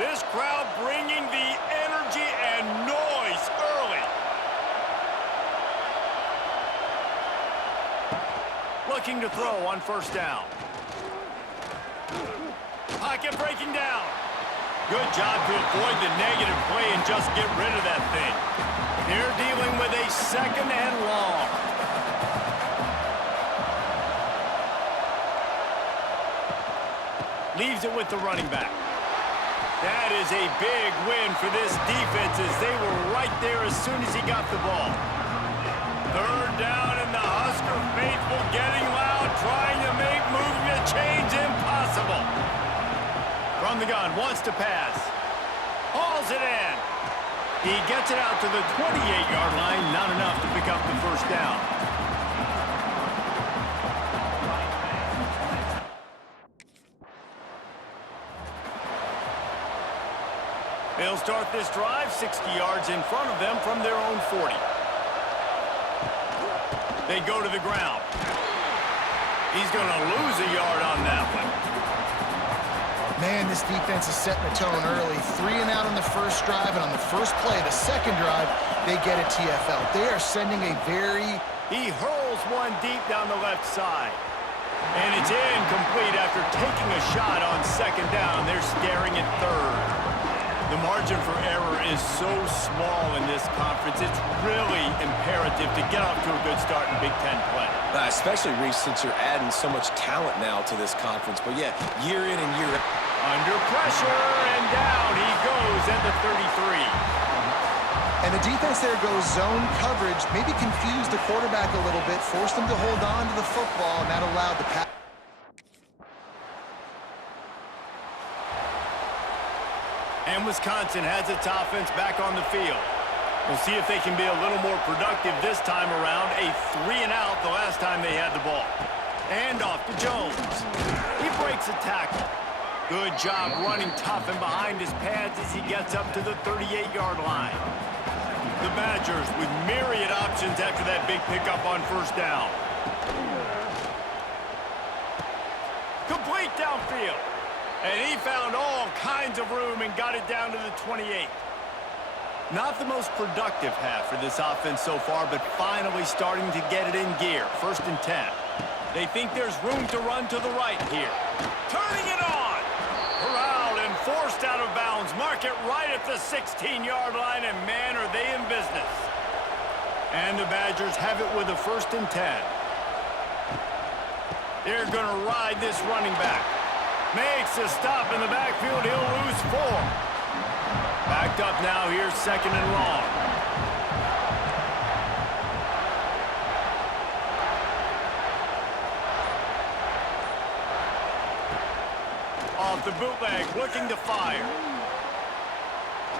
This crowd bringing the energy and noise early. Looking to throw on first down. Pocket breaking down. Good job to avoid the negative play and just get rid of that thing. They're dealing with a second and long. Leaves it with the running back. That is a big win for this defense as they were right there as soon as he got the ball. Third down and the Husker faithful getting loud, trying to make moving the chains impossible. From the gun, wants to pass. Hauls it in. He gets it out to the 28-yard line, not enough to pick up the first down. They'll start this drive 60 yards in front of them from their own 40. They go to the ground. He's going to lose a yard on that one. Man, this defense is setting the tone early. 3 and out on the first drive, and on the first play, the second drive, they get a TFL. They are sending a very... He hurls one deep down the left side. And it's incomplete after taking a shot on second down. They're staring at third. The margin for error is so small in this conference. It's really imperative to get off to a good start in Big Ten play. Especially, Reese, since you're adding so much talent now to this conference. But, yeah, year in and year out. Under pressure, and down he goes at the 33. And the defense there goes zone coverage, maybe confused the quarterback a little bit, forced him to hold on to the football, and that allowed the pass. And Wisconsin has its offense back on the field. We'll see if they can be a little more productive this time around. A 3 and out the last time they had the ball. And off to Jones. He breaks a tackle. Good job running tough and behind his pads as he gets up to the 38-yard line. The Badgers with myriad options after that big pickup on first down. Complete downfield. And he found all kinds of room and got it down to the 28. Not the most productive half for this offense so far, but finally starting to get it in gear. 1st and 10. They think there's room to run to the right here. Turning it on. Corralled and forced out of bounds. Mark it right at the 16-yard line, and man, are they in business. And the Badgers have it with a 1st and 10. They're going to ride this running back. Makes a stop in the backfield. He'll lose 4. Backed up now. Here's 2nd and long. Off the bootleg, looking to fire.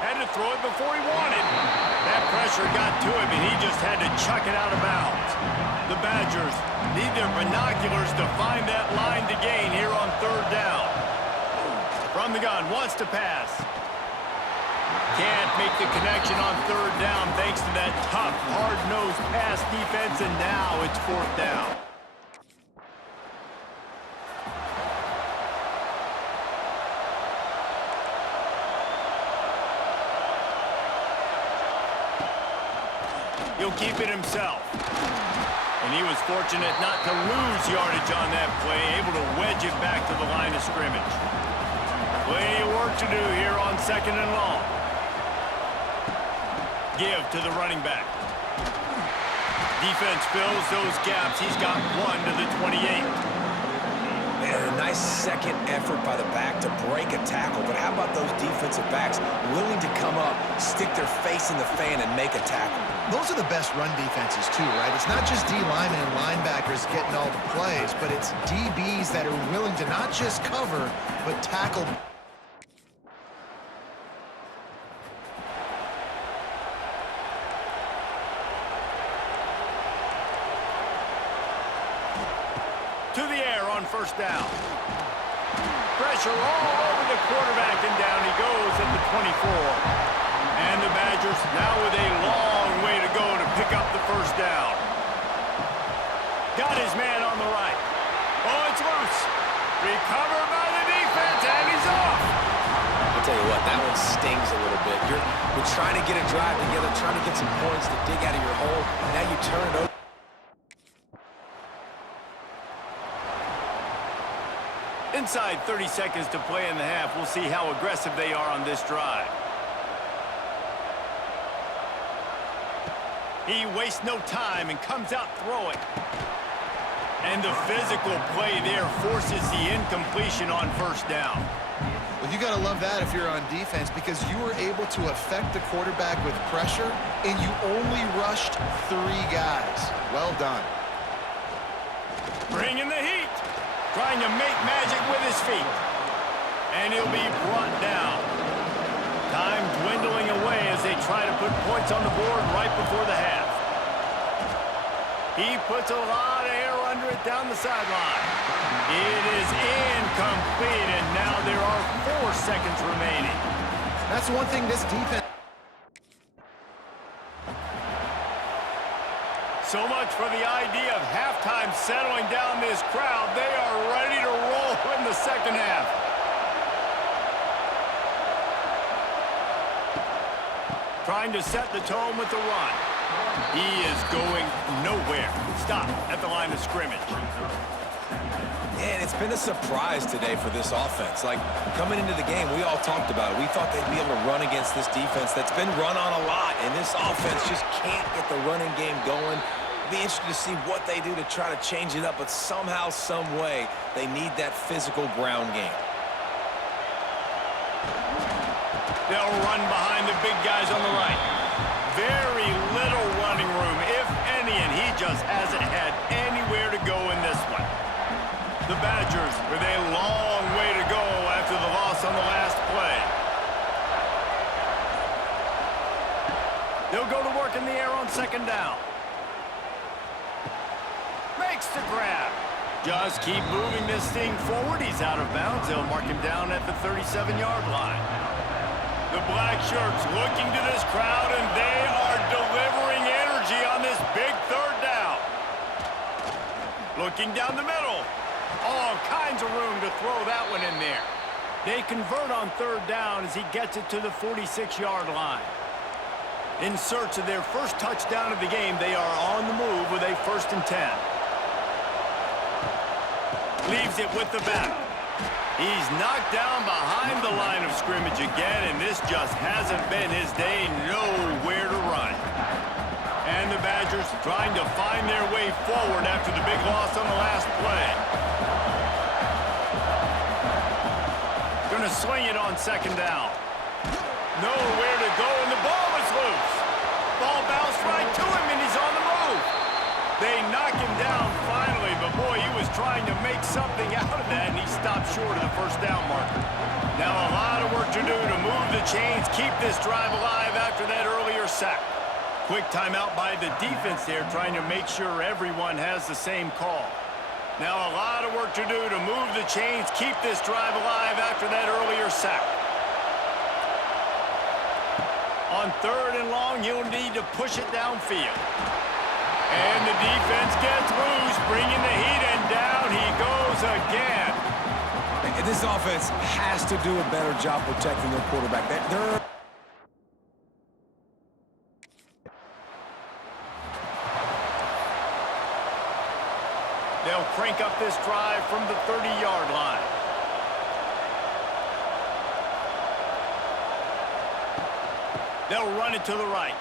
Had to throw it before he wanted. That pressure got to him, and he just had to chuck it out of bounds. The Badgers need their binoculars to find that line to gain here on 3rd down. From the gun, wants to pass. Can't make the connection on 3rd down thanks to that tough, hard-nosed pass defense, and now it's 4th down. He'll keep it himself. And he was fortunate not to lose yardage on that play, able to wedge it back to the line of scrimmage. Plenty of work to do here on 2nd and long. Give to the running back. Defense fills those gaps. He's got 1 to the 28. Man, a nice second effort by the back to break a tackle. But how about those defensive backs willing to come up, stick their face in the fan, and make a tackle? Those are the best run defenses, too, right? It's not just D linemen and linebackers getting all the plays, but it's DBs that are willing to not just cover, but tackle. To the air on first down. Pressure all over the quarterback, and down he goes at the 24. And the Badgers now with a long way to go to pick up the first down. Got his man on the right. Oh, it's loose. Recovered by the defense, and he's off. I'll tell you what, that one stings a little bit. You're trying to get a drive together, trying to get some points to dig out of your hole. Now you turn it over. Inside 30 seconds to play in the half. We'll see how aggressive they are on this drive. He wastes no time and comes out throwing. And the physical play there forces the incompletion on first down. Well, you got to love that if you're on defense, because you were able to affect the quarterback with pressure, and you only rushed 3 guys. Well done. Bringing the heat. Trying to make magic with his feet. And he'll be brought down. Time dwindling away as they try to put points on the board right before the half. He puts a lot of air under it down the sideline. It is incomplete, and now there are 4 seconds remaining. That's one thing this defense... So much for the idea of halftime settling down this crowd. They are ready to roll in the second half. Trying to set the tone with the run. He is going nowhere. Stop at the line of scrimmage. And it's been a surprise today for this offense. Like, coming into the game, we all talked about it. We thought they'd be able to run against this defense that's been run on a lot, and this offense just can't get the running game going. It'll be interesting to see what they do to try to change it up, but somehow, some way, they need that physical ground game. They'll run behind the big guys on the right. Very little running room, if any, and he just hasn't had anywhere to go in this one. The Badgers with a long way to go after the loss on the last play. They'll go to work in the air on second down. Makes the grab. Just keep moving this thing forward. He's out of bounds. They'll mark him down at the 37-yard line. The black shirts looking to this crowd, and they are delivering energy on this big third down. Looking down the middle. All kinds of room to throw that one in there. They convert on third down as he gets it to the 46-yard line. In search of their first touchdown of the game, they are on the move with a 1st and 10. Leaves it with the back. He's knocked down behind the line of scrimmage again, and this just hasn't been his day. Nowhere to run. And the Badgers trying to find their way forward after the big loss on the last play. Going to sling it on second down. Nowhere to go, and the ball is loose. Ball bounced right to him, and he's on the move. They knock him down finally, but boy, he was trying to make something out of that, and he stopped short of the first down marker. Now a lot of work to do to move the chains, keep this drive alive after that earlier sack. Quick timeout by the defense there, trying to make sure everyone has the same call. Now a lot of work to do to move the chains, keep this drive alive after that earlier sack. On third and long, you'll need to push it downfield. And the defense gets loose, bringing the heat, and down he goes again. And this offense has to do a better job protecting their quarterback. They'll crank up this drive from the 30-yard line. They'll run it to the right.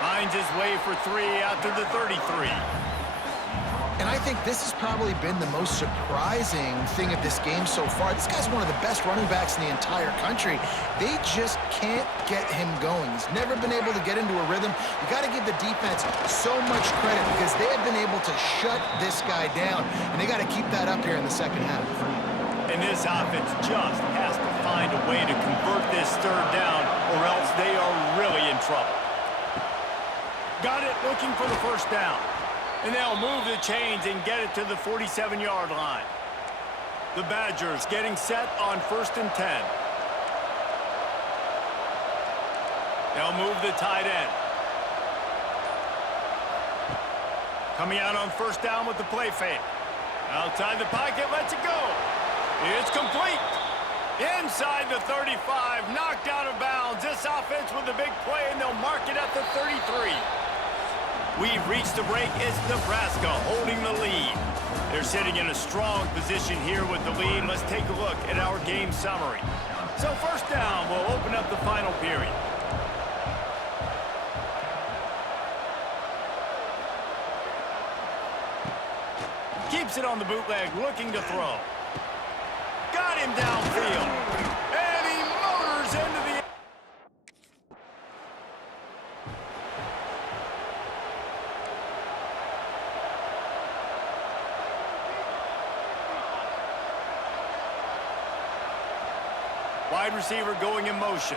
Finds his way for 3 out to the 33. And I think this has probably been the most surprising thing of this game so far. This guy's one of the best running backs in the entire country. They just can't get him going. He's never been able to get into a rhythm. You got to give the defense so much credit because they have been able to shut this guy down, and they got to keep that up here in the second half. And this offense just has to find a way to convert this third down, or else they are really in trouble. Got it, looking for the first down. And they'll move the chains and get it to the 47-yard line. The Badgers getting set on 1st and 10. They'll move the tight end. Coming out on first down with the play fake. Outside the pocket, lets it go. It's complete. Inside the 35, knocked out of bounds. This offense with a big play, and they'll mark it at the 33. We've reached the break. It's Nebraska holding the lead. They're sitting in a strong position here with the lead. Let's take a look at our game summary. So first down, we'll open up the final period. Keeps it on the bootleg, looking to throw. Got him downfield. And he motors into the... Wide receiver going in motion.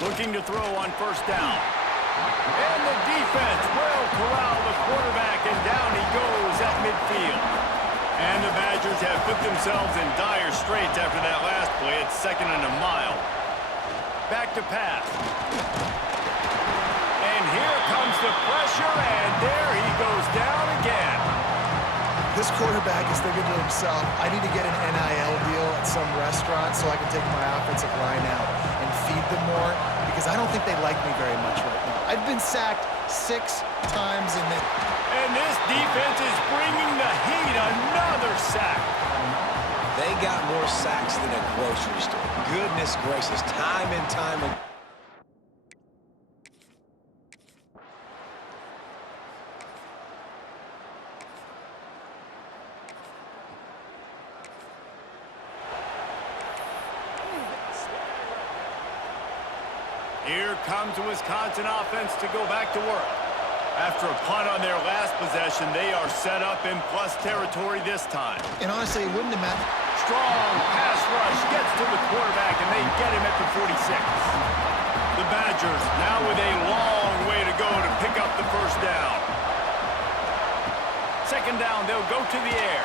Looking to throw on first down. And the defense will corral the quarterback, and down he goes at midfield. And the Badgers have put themselves in dire straits after that last play. It's 2nd and a mile. Back to pass. And here comes the pressure, and there he goes down again. This quarterback is thinking to himself, I need to get an NIL deal at some restaurant so I can take my offensive line out and feed them more, because I don't think they like me very much right now. I've been sacked 6 times in this. And this defense is bringing the heat. Another sack. They got more sacks than a grocery store. Goodness gracious, time and time again. Here comes the Wisconsin offense to go back to work. After a punt on their last possession, they are set up in plus territory this time. And honestly, it wouldn't have mattered. Strong pass rush gets to the quarterback, and they get him at the 46. The Badgers now with a long way to go to pick up the first down. 2nd down, they'll go to the air.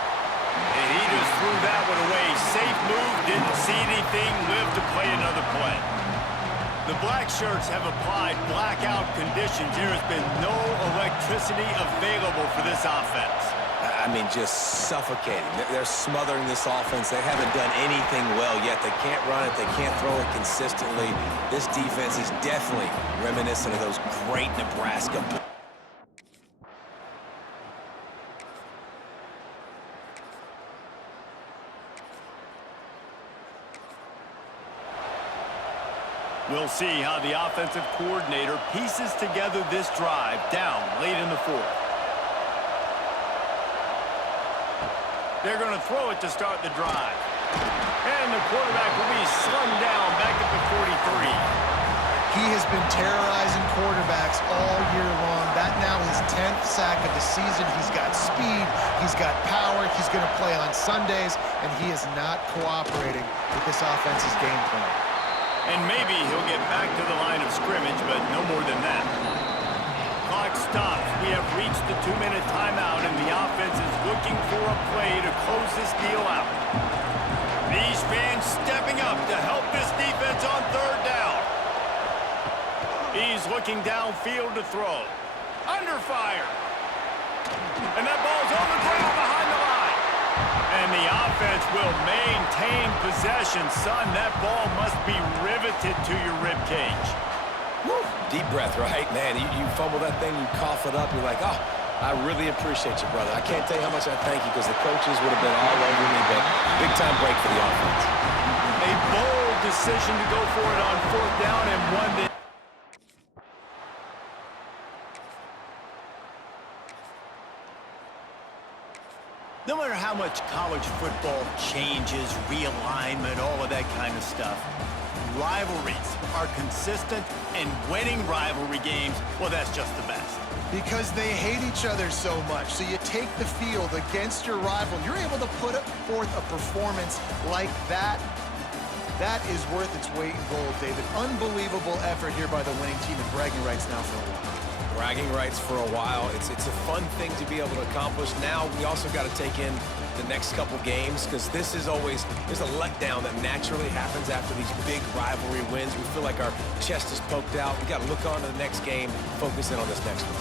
And he just threw that one away. Safe move, didn't see anything, lived to play another play. The black shirts have applied blackout conditions. There has been no electricity available for this offense. I mean, just suffocating. They're smothering this offense. They haven't done anything well yet. They can't run it. They can't throw it consistently. This defense is definitely reminiscent of those great Nebraska. We'll see how the offensive coordinator pieces together this drive down late in the 4th. They're going to throw it to start the drive. And the quarterback will be slung down back at the 43. He has been terrorizing quarterbacks all year long. That now his 10th sack of the season. He's got speed. He's got power. He's going to play on Sundays, and he is not cooperating with this offense's game plan. And maybe he'll get back to the line of scrimmage, but no more than that. Clock stops. We have reached the 2-minute timeout, and the offense is looking for a play to close this deal out. These fans stepping up to help this defense on 3rd down. He's looking downfield to throw. Under fire. And that ball's on the ground behind the line. And the offense will maintain possession. Son, that ball must be riveted to your ribcage. Deep breath, right? Man, you fumble that thing, you cough it up, you're like, oh, I really appreciate you, brother. I can't tell you how much I thank you, because the coaches would have been all over me, but big-time break for the offense. A bold decision to go for it on 4th down, and one that... No matter how much college football changes, realignment, all of that kind of stuff, rivalries are consistent, and winning rivalry games, well, that's just the best. Because they hate each other so much. So you take the field against your rival. You're able to put forth a performance like that. That is worth its weight in gold, David. Unbelievable effort here by the winning team, and bragging rights now for a while. Bragging rights for a while. It's a fun thing to be able to accomplish. Now we also got to take in the next couple games, because this is always, there's a letdown that naturally happens after these big rivalry wins. We feel like our chest is poked out. We got to look on to the next game, focus in on this next one.